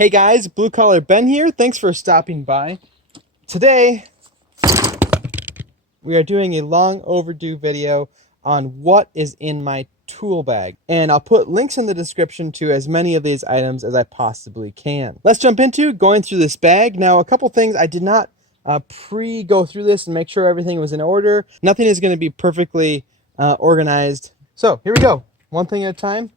Hey guys, Blue Collar Ben here. Thanks for stopping by. Today, we are doing a long overdue video on what is in my tool bag. And I'll put links in the description to as many of these items as I possibly can. Let's jump into going through this bag. Now, a couple things I did not go through this and make sure everything was in order. Nothing is going to be perfectly organized. So here we go, one thing at a time.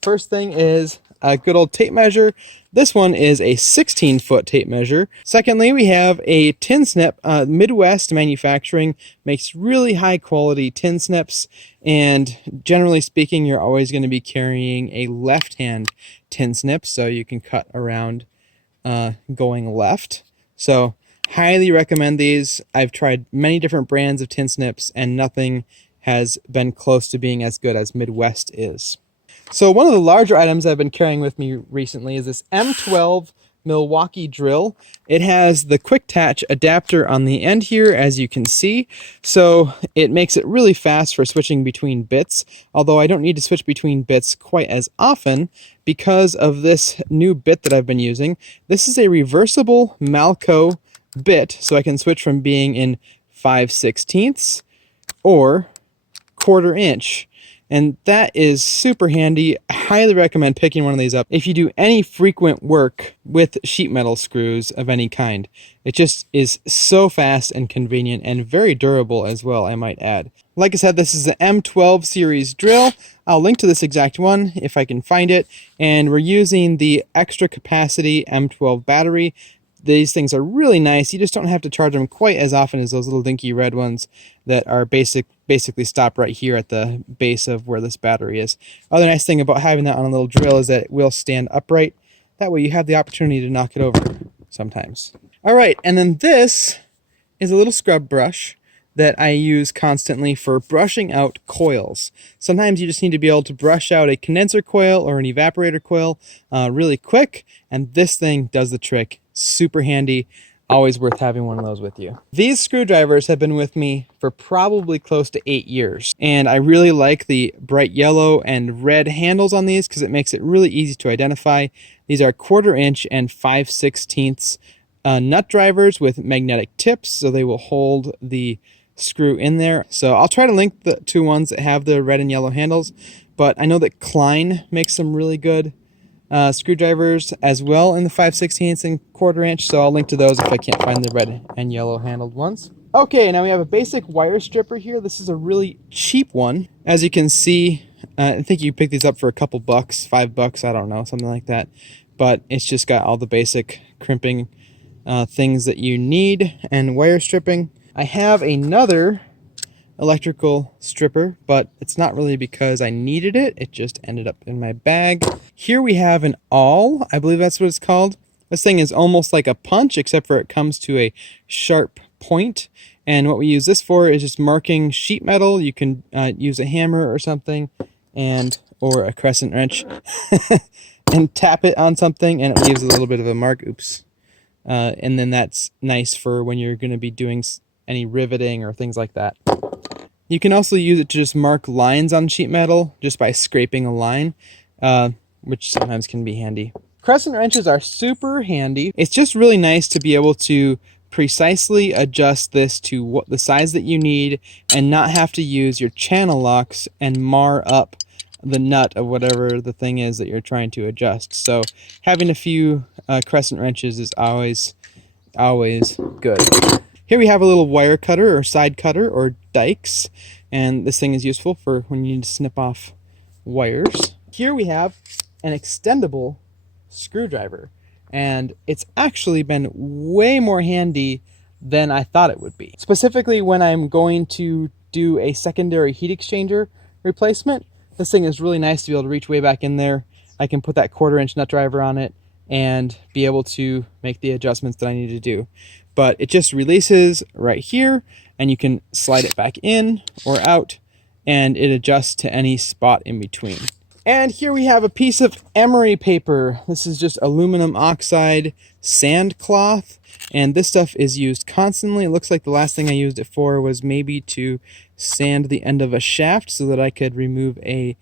First thing is a good old tape measure. This one is a 16-foot tape measure. Secondly, we have a tin snip. Midwest Manufacturing makes really high quality tin snips, and generally speaking, you're always going to be carrying a left-hand tin snip, so you can cut around going left. So highly recommend these. I've tried many different brands of tin snips, and nothing has been close to being as good as Midwest is. So one of the larger items I've been carrying with me recently is this M12 Milwaukee Drill. It has the quick attach adapter on the end here, as you can see. So it makes it really fast for switching between bits, although I don't need to switch between bits quite as often because of this new bit that I've been using. This is a reversible Malco bit, so I can switch from being in 5/16 or 1/4 inch. And that is super handy. I highly recommend picking one of these up if you do any frequent work with sheet metal screws of any kind. It just is so fast and convenient and very durable as well, I might add. Like I said, this is the M12 Series Drill. I'll link to this exact one if I can find it. And we're using the extra capacity M12 battery. These things are really nice. You just don't have to charge them quite as often as those little dinky red ones that are basically stop right here at the base of where this battery is. Other nice thing about having that on a little drill is that it will stand upright. That way you have the opportunity to knock it over sometimes. All right, and then this is a little scrub brush that I use constantly for brushing out coils. Sometimes you just need to be able to brush out a condenser coil or an evaporator coil really quick, and this thing does the trick. Super handy, always worth having one of those with you. These screwdrivers have been with me for probably close to 8 years, and I really like the bright yellow and red handles on these because it makes it really easy to identify. These are 1/4 inch and 5/16 nut drivers with magnetic tips, so they will hold the screw in there. So I'll try to link the two ones that have the red and yellow handles, but I know that Klein makes some really good screwdrivers as well in the 5/16 and 1/4 inch, so I'll link to those if I can't find the red and yellow handled ones. Okay, now we have a basic wire stripper here. This is a really cheap one. As you can see, I think you pick these up for a couple bucks, $5, I don't know, something like that. But it's just got all the basic crimping things that you need and wire stripping. I have another electrical stripper, but it's not really because I needed it. It just ended up in my bag. Here we have an awl. I believe that's what it's called. This thing is almost like a punch, except for it comes to a sharp point. And what we use this for is just marking sheet metal. You can use a hammer or something, or a crescent wrench, and tap it on something, and it leaves a little bit of a mark. Oops. And then that's nice for when you're going to be doing any riveting or things like that. You can also use it to just mark lines on sheet metal just by scraping a line, which sometimes can be handy. Crescent wrenches are super handy. It's just really nice to be able to precisely adjust this to what the size that you need and not have to use your channel locks and mar up the nut of whatever the thing is that you're trying to adjust. So having a few crescent wrenches is always good. Here we have a little wire cutter or side cutter or dikes, and this thing is useful for when you need to snip off wires. Here we have an extendable screwdriver, and it's actually been way more handy than I thought it would be. Specifically when I'm going to do a secondary heat exchanger replacement, this thing is really nice to be able to reach way back in there. I can put that 1/4 inch nut driver on it and be able to make the adjustments that I need to do. But it just releases right here, and you can slide it back in or out, and it adjusts to any spot in between. And here we have a piece of Emery paper. This is just aluminum oxide sand cloth, and this stuff is used constantly. It looks like the last thing I used it for was maybe to sand the end of a shaft so that I could remove a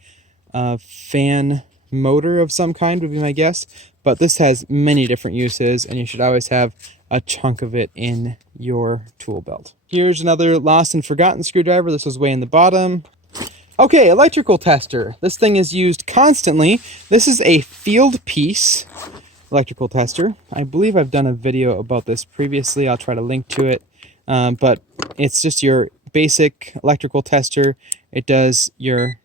fan motor of some kind, would be my guess. but this has many different uses, and you should always have a chunk of it in your tool belt. Here's another lost and forgotten screwdriver. This was way in the bottom. Okay, electrical tester. This thing is used constantly. This is a field piece electrical tester. I believe I've done a video about this previously. I'll try to link to it. But it's just your basic electrical tester. It does your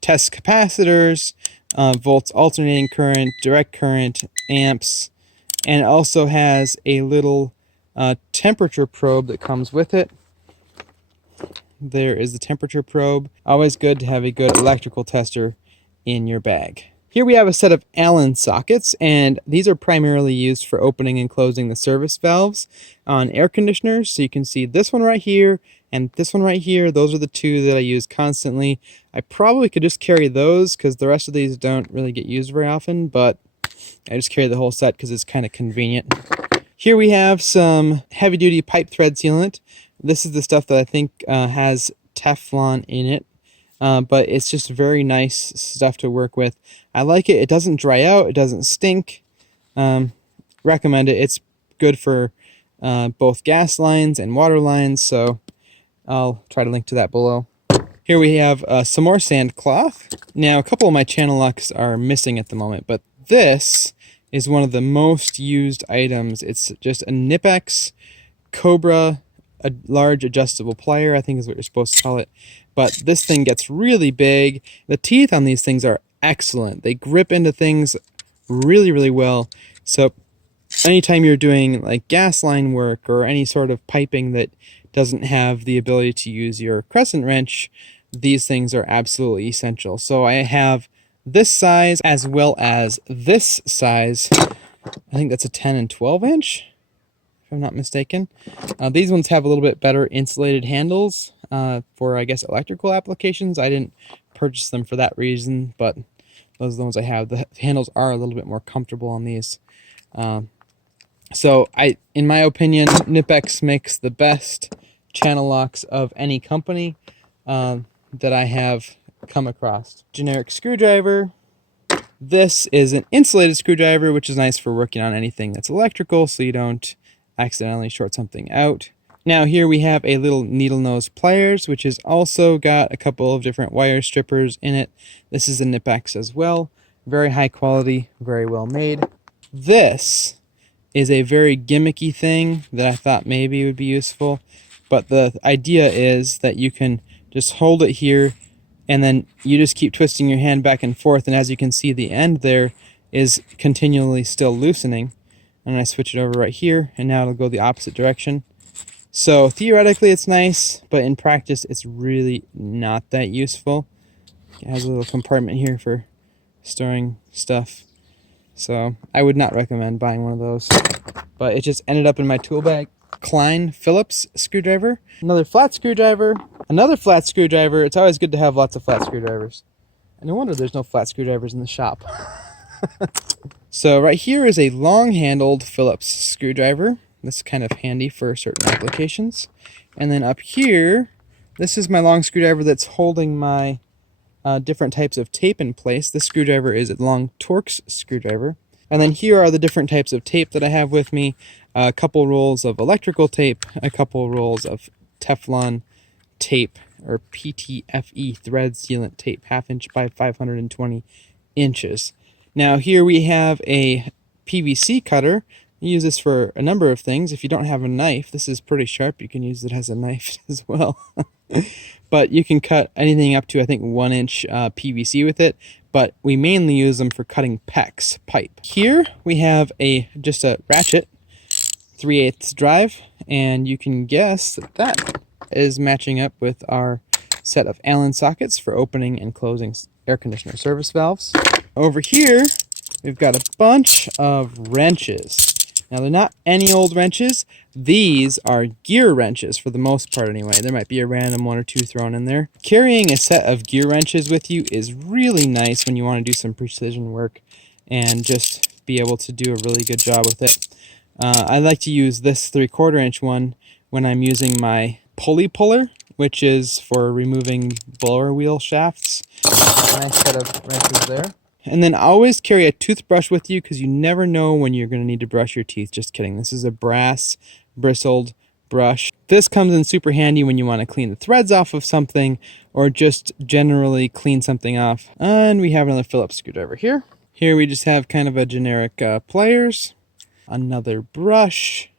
test capacitors, volts, alternating current, direct current, amps, and it also has a little temperature probe that comes with it. There is the temperature probe. Always good to have a good electrical tester in your bag. Here we have a set of Allen sockets, and these are primarily used for opening and closing the service valves on air conditioners. So you can see this one right here and this one right here. Those are the two that I use constantly. I probably could just carry those because the rest of these don't really get used very often, but I just carry the whole set because it's kind of convenient. Here we have some heavy-duty pipe thread sealant. This is the stuff that I think has Teflon in it, but it's just very nice stuff to work with. I like it. It doesn't dry out. It doesn't stink. Recommend it. It's good for both gas lines and water lines, so I'll try to link to that below. Here we have some more sand cloth. Now, a couple of my channel locks are missing at the moment, but this is one of the most used items. It's just a Knipex Cobra, a large adjustable plier, I think is what you're supposed to call it. But this thing gets really big. The teeth on these things are excellent. They grip into things really, really well. So anytime you're doing like gas line work or any sort of piping that doesn't have the ability to use your crescent wrench, these things are absolutely essential. So I have this size as well as this size. I think that's a 10 and 12 inch, if I'm not mistaken. These ones have a little bit better insulated handles for, I guess, electrical applications. I didn't purchase them for that reason, but those are the ones I have. The handles are a little bit more comfortable on these. So in my opinion, Knipex makes the best channel locks of any company that I have come across. Generic screwdriver. This is an insulated screwdriver, which is nice for working on anything that's electrical, so you don't accidentally short something out. Now here we have a little needle nose pliers, which has also got a couple of different wire strippers in it. This is a Knipex as well. Very high quality, very well made. This is a very gimmicky thing that I thought maybe would be useful, but the idea is that you can just hold it here and then you just keep twisting your hand back and forth, and as you can see, the end there is continually still loosening. And I switch it over right here, and now it'll go the opposite direction. So theoretically it's nice, but in practice it's really not that useful. It has a little compartment here for storing stuff. So I would not recommend buying one of those. But it just ended up in my tool bag. Klein Phillips screwdriver. Another flat screwdriver. Another flat screwdriver. It's always good to have lots of flat screwdrivers. And no wonder there's no flat screwdrivers in the shop. So right here is a long-handled Phillips screwdriver. That's kind of handy for certain applications. And then up here, this is my long screwdriver that's holding my different types of tape in place. This screwdriver is a long Torx screwdriver. And then here are the different types of tape that I have with me. A couple rolls of electrical tape, a couple rolls of Teflon tape, or PTFE thread sealant tape, 1/2 inch by 520 inches. Now here we have a PVC cutter. You use this for a number of things. If you don't have a knife, this is pretty sharp. You can use it as a knife as well. But you can cut anything up to, I think, 1 inch PVC with it. But we mainly use them for cutting PEX pipe. Here we have just a Ratchet 3/8 drive, and you can guess that that is matching up with our set of Allen sockets for opening and closing air conditioner service valves. Over here, we've got a bunch of wrenches. Now, they're not any old wrenches. These are gear wrenches for the most part anyway. There might be a random one or two thrown in there. Carrying a set of gear wrenches with you is really nice when you want to do some precision work and just be able to do a really good job with it. I like to use this 3/4 inch one when I'm using my pulley puller, which is for removing blower wheel shafts. Nice set of wrenches there. And then always carry a toothbrush with you because you never know when you're going to need to brush your teeth. Just kidding. This is a brass bristled brush. This comes in super handy when you want to clean the threads off of something or just generally clean something off. And we have another Phillips screwdriver here. Here we just have kind of a generic pliers, another brush.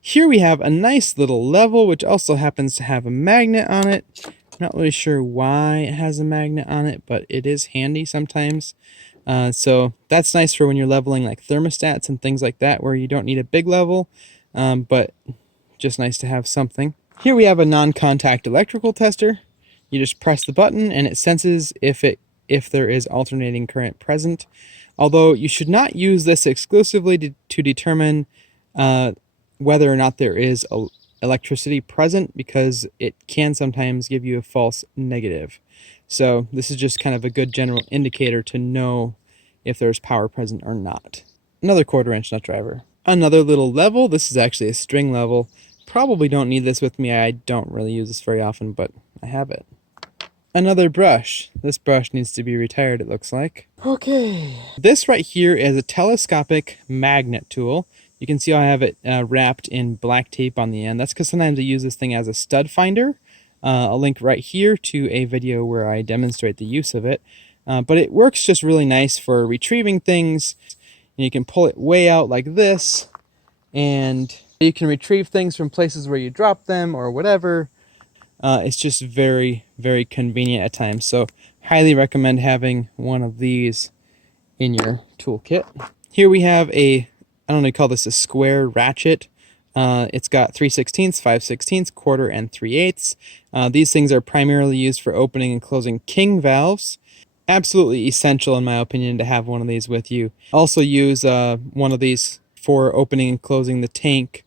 Here we have a nice little level, which also happens to have a magnet on it. Not really sure why it has a magnet on it, but it is handy sometimes. So that's nice for when you're leveling like thermostats and things like that, where you don't need a big level, but just nice to have something. Here we have a non-contact electrical tester. You just press the button and it senses if there is alternating current present. Although you should not use this exclusively to determine whether or not there is electricity present, because it can sometimes give you a false negative. So this is just kind of a good general indicator to know if there's power present or not. Another 1/4 inch nut driver. Another little level. This is actually a string level. Probably don't need this with me. I don't really use this very often, but I have it. Another brush. This brush needs to be retired, it looks like. Okay. This right here is a telescopic magnet tool. You can see how I have it wrapped in black tape on the end. That's because sometimes I use this thing as a stud finder. I'll link right here to a video where I demonstrate the use of it. But it works just really nice for retrieving things. You can pull it way out like this, and you can retrieve things from places where you dropped them or whatever. It's just very, very convenient at times. So highly recommend having one of these in your toolkit. Here we have I don't know, call this a square ratchet. It's got 3/16, 5/16, 1/4, and 3/8. These things are primarily used for opening and closing king valves. Absolutely essential, in my opinion, to have one of these with you. Also use one of these for opening and closing the tank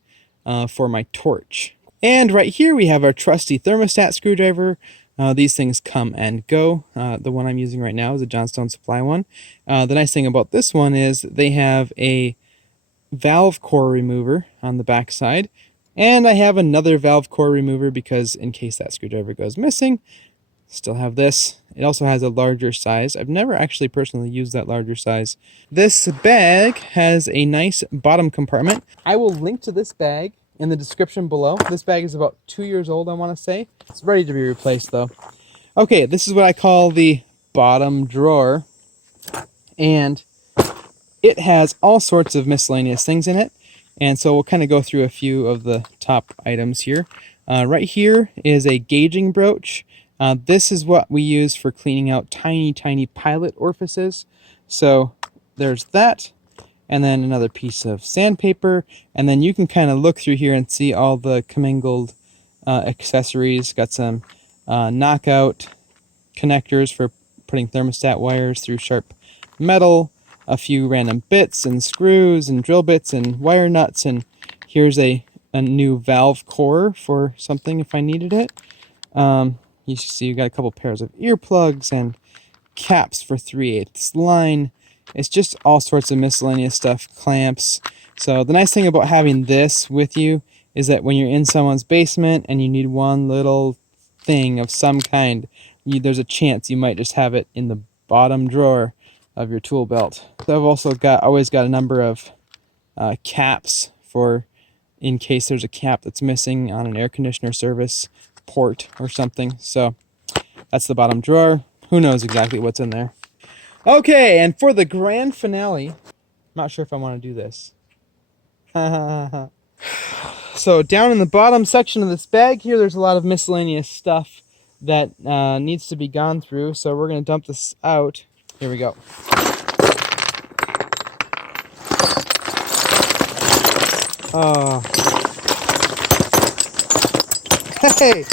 for my torch. And right here we have our trusty thermostat screwdriver. These things come and go. The one I'm using right now is a Johnstone Supply one. The nice thing about this one is they have a valve core remover on the back side, and I have another valve core remover because in case that screwdriver goes missing, still have this. It also has a larger size. I've never actually personally used that larger size. This bag has a nice bottom compartment. I will link to this bag in the description below. This bag is about 2 years old, I want to say. It's ready to be replaced though. Okay, this is what I call the bottom drawer, and it has all sorts of miscellaneous things in it, and so we'll kind of go through a few of the top items here. Right here is a gauging brooch. This is what we use for cleaning out tiny, tiny pilot orifices. So there's that, and then another piece of sandpaper, and then you can kind of look through here and see all the commingled accessories. Got some knockout connectors for putting thermostat wires through sharp metal, a few random bits and screws and drill bits and wire nuts, and here's a new valve core for something if I needed it. You see you got a couple pairs of earplugs and caps for 3/8 line. It's just all sorts of miscellaneous stuff, clamps. So the nice thing about having this with you is that when you're in someone's basement and you need one little thing of some kind, there's a chance you might just have it in the bottom drawer of your tool belt. So I've also always got a number of caps for in case there's a cap that's missing on an air conditioner service port or something. So that's the bottom drawer. Who knows exactly what's in there. Okay, and for the grand finale, I'm not sure if I want to do this. So down in the bottom section of this bag here, there's a lot of miscellaneous stuff that needs to be gone through. So we're going to dump this out. Here we go. Oh. Hey!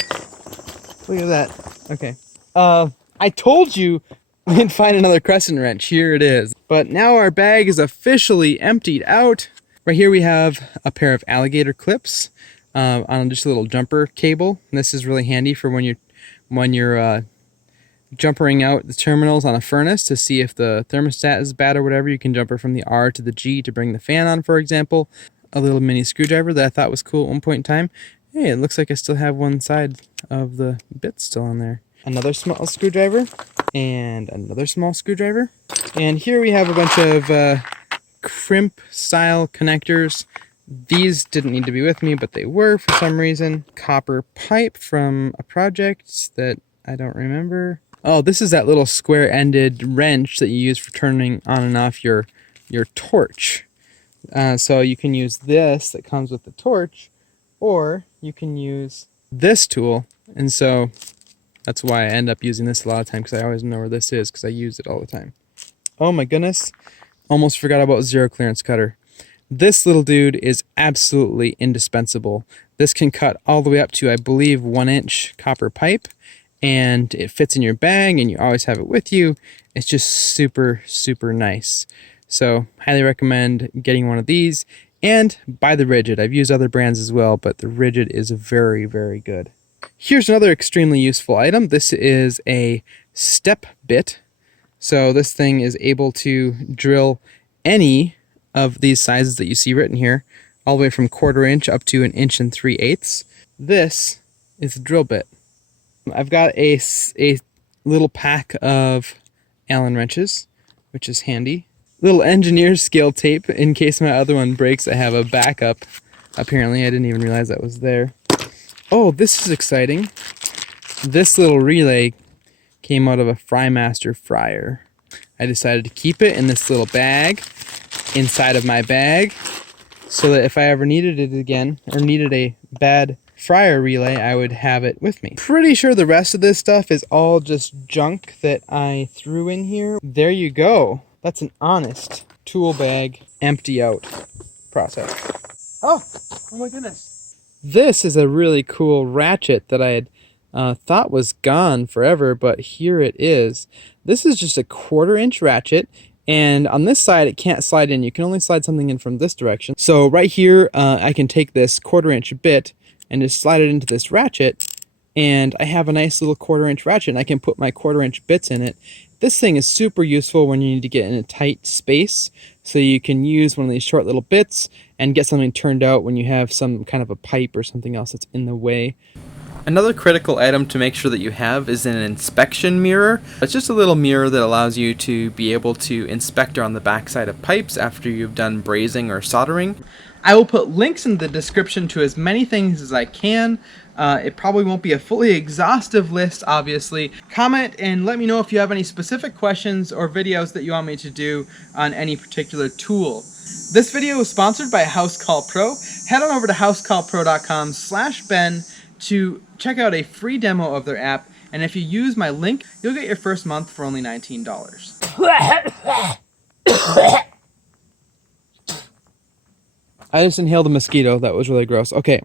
Look at that. Okay. I told you we'd find another crescent wrench. Here it is. But now our bag is officially emptied out. Right here we have a pair of alligator clips on just a little jumper cable. And this is really handy for when you're jumpering out the terminals on a furnace to see if the thermostat is bad or whatever. You can jumper from the R to the G to bring the fan on, for example. A little mini screwdriver that I thought was cool at one point in time. Hey, it looks like I still have one side of the bit still on there. Another small screwdriver. and another small screwdriver. And here we have a bunch of crimp style connectors. These didn't need to be with me, but they were for some reason. Copper pipe from a project that I don't remember. Oh, this is that little square-ended wrench that you use for turning on and off your torch. So you can use this that comes with the torch, or you can use this tool. And so that's why I end up using this a lot of times, because I always know where this is because I use it all the time. Oh my goodness, almost forgot about zero clearance cutter. This little dude is absolutely indispensable. This can cut all the way up to, I believe, 1-inch copper pipe, and it fits in your bag and you always have it with you. It's just super, super nice. So highly recommend getting one of these, and buy the Rigid. I've used other brands as well, but the Rigid is very, very good. Here's another extremely useful item. This is a step bit. So this thing is able to drill any of these sizes that you see written here, all the way from 1/4 inch up to 1 3/8. This is the drill bit. I've got a little pack of Allen wrenches, which is handy. Little engineer's scale tape in case my other one breaks. I have a backup. Apparently, I didn't even realize that was there. Oh, this is exciting. This little relay came out of a Frymaster fryer. I decided to keep it in this little bag inside of my bag, so that if I ever needed it again, or needed a bad fryer relay, I would have it with me. Pretty sure the rest of this stuff is all just junk that I threw in here. There you go. That's an honest tool bag empty out process. Oh my goodness. This is a really cool ratchet that I had thought was gone forever, but here it is. This is just a 1/4 inch ratchet, and on this side it can't slide in. You can only slide something in from this direction. So right here I can take this 1/4 inch bit and just slide it into this ratchet, and I have a nice little 1/4 inch ratchet, and I can put my 1/4 inch bits in it. This thing is super useful when you need to get in a tight space, so you can use one of these short little bits and get something turned out when you have some kind of a pipe or something else that's in the way. Another critical item to make sure that you have is an inspection mirror. It's just a little mirror that allows you to be able to inspect around the backside of pipes after you've done brazing or soldering. I will put links in the description to as many things as I can. It probably won't be a fully exhaustive list, obviously. Comment and let me know if you have any specific questions or videos that you want me to do on any particular tool. This video is sponsored by House Call Pro. Head on over to housecallpro.com/Ben to check out a free demo of their app, and if you use my link, you'll get your first month for only $19. I just inhaled a mosquito. That was really gross. Okay.